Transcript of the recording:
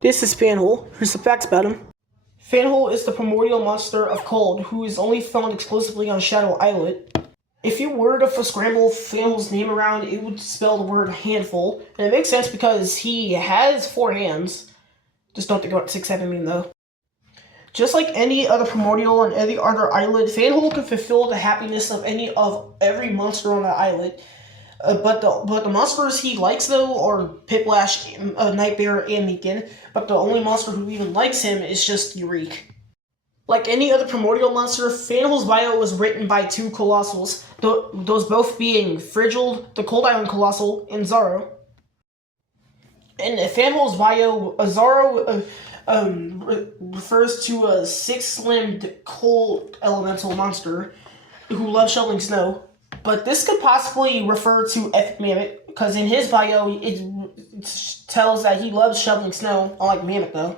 This is Fanhole. Here's some facts about him. Fanhole is the primordial monster of cold, who is only found exclusively on Shadow Islet. If you were to scramble Fanhole's name around, it would spell the word handful, and it makes sense because he has 4 hands. Just don't think about 6-7 mean though. Just like any other primordial on any other islet, Fanhole can fulfill the happiness of every monster on that islet. But the monsters he likes though are Piplash, Nightbear, and Meekin. But the only monster who even likes him is just Eurik. Like any other primordial monster, Fanhole's bio was written by 2 colossals, those both being Frigil, the Cold Island Colossal, and Zaro. In Fanhole's bio, Zaro refers to a 6-limbed cold elemental monster who loves shoveling snow. But this could possibly refer to Epic Mammoth, because in his bio, it tells that he loves shoveling snow, unlike Mammoth though.